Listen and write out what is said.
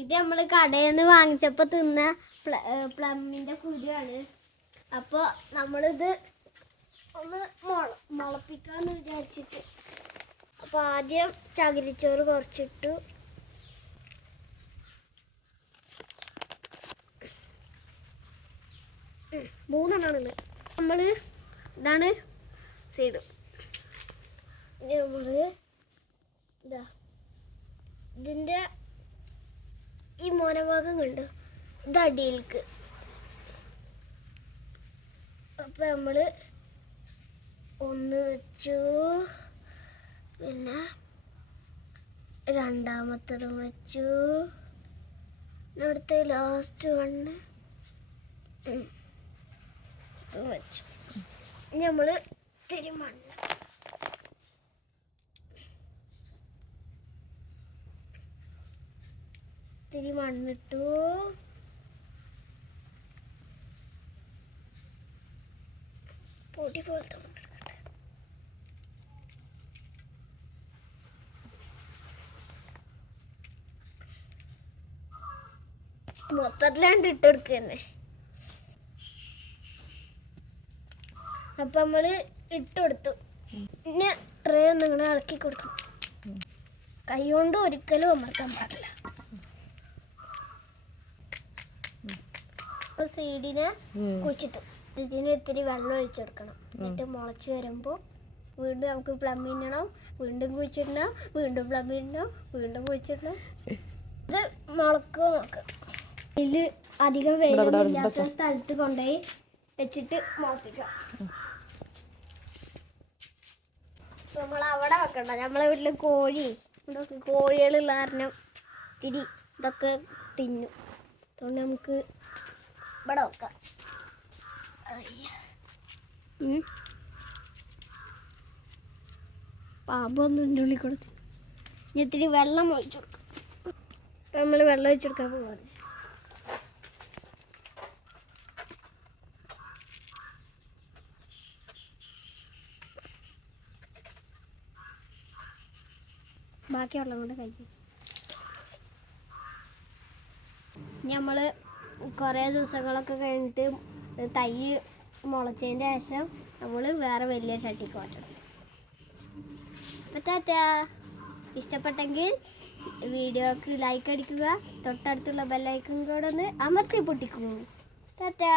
ഇത് നമ്മൾ കടയിൽ നിന്ന് വാങ്ങിച്ചപ്പോൾ തിന്ന പ്ലമ്മിൻ്റെ കുരുവാണ്. അപ്പോൾ നമ്മളിത് ഒന്ന് മുളപ്പിക്കാമെന്ന് വിചാരിച്ചിട്ട്. അപ്പോൾ ആദ്യം ചകിരിച്ചോറ് കുറച്ചിട്ടു. മൂന്നെണ്ണാണുള്ളത്. നമ്മൾ ഇതാണ് സൈഡ്. നമ്മൾ ഇതാ ഇതിൻ്റെ ഈ മോനഭാഗം കണ്ട് ഇത് അടിയിലേക്ക്. അപ്പം നമ്മൾ ഒന്ന് വെച്ചു, പിന്നെ രണ്ടാമത്തതും വെച്ചു, അടുത്ത ലാസ്റ്റ് വണ്ണ് വെച്ചു. നമ്മൾ ഇത്തിരി മണ്ണ് ഇത്തിരി മണ്ണിട്ടു. പൊടി പോലത്തെ മണ്ണെടുക്കട്ടെ. മൊത്തത്തിലാണ്ട് ഇട്ടെടുക്കുക തന്നെ. അപ്പം നമ്മൾ ഇട്ടുകൊടുത്തു. പിന്നെ ട്രേ ഒന്ന് ഇങ്ങനെ ഇളക്കി കൊടുക്കണം. കൈ കൊണ്ട് ഒരിക്കലും അമർത്താൻ പാടില്ല. സീഡിനെ കുഴിച്ചിട്ടു. ഇതിന് ഇത്തിരി വെള്ളം ഒഴിച്ചെടുക്കണം. എന്നിട്ട് മുളച്ച് വരുമ്പോൾ വീണ്ടും നമുക്ക് പ്ലമ്മിടണം, വീണ്ടും കുഴിച്ചിടണം, വീണ്ടും പ്ലമ്മിടണം, വീണ്ടും കുഴിച്ചിടണം. ഇത് മുളക്കുക നോക്കുക. ഇതിൽ അധികം വെയിലൊന്നുമില്ലാത്ത സ്ഥലത്ത് കൊണ്ടുപോയി വെച്ചിട്ട് മുളപ്പിക്കാം. നമ്മൾ അവിടെ വെക്കണ്ട. നമ്മളെ വീട്ടിൽ കോഴികളുള്ള കാരണം ഇത്തിരി ഇതൊക്കെ തിന്നും. അതുകൊണ്ട് നമുക്ക് ഇവിടെ വെക്കാം. പാമ്പൊന്നും ഇതിൻ്റെ ഉള്ളിൽ കൊടുത്ത് ഇനി ഇത്തിരി വെള്ളം ഒഴിച്ചു കൊടുക്കാം. നമ്മൾ വെള്ളം ഒഴിച്ചെടുക്കാൻ പോകാറ്. ബാക്കി വെള്ളം കൊണ്ട് കഴിക്കും. നമ്മൾ കുറേ ദിവസങ്ങളൊക്കെ കഴിഞ്ഞിട്ട് തൈ മുളച്ചതിൻ്റെ ശേഷം നമ്മൾ വേറെ വലിയ ചട്ടിക്ക് മാറ്റണം. അപ്പോൾ ടാറ്റാ. ഇഷ്ടപ്പെട്ടെങ്കിൽ വീഡിയോക്ക് ലൈക്ക് അടിക്കുക. തൊട്ടടുത്തുള്ള ബെല്ലൈക്കൺ കൂടെ ഒന്ന് അമർത്തി പൊട്ടിക്കൂ. ടാറ്റാ.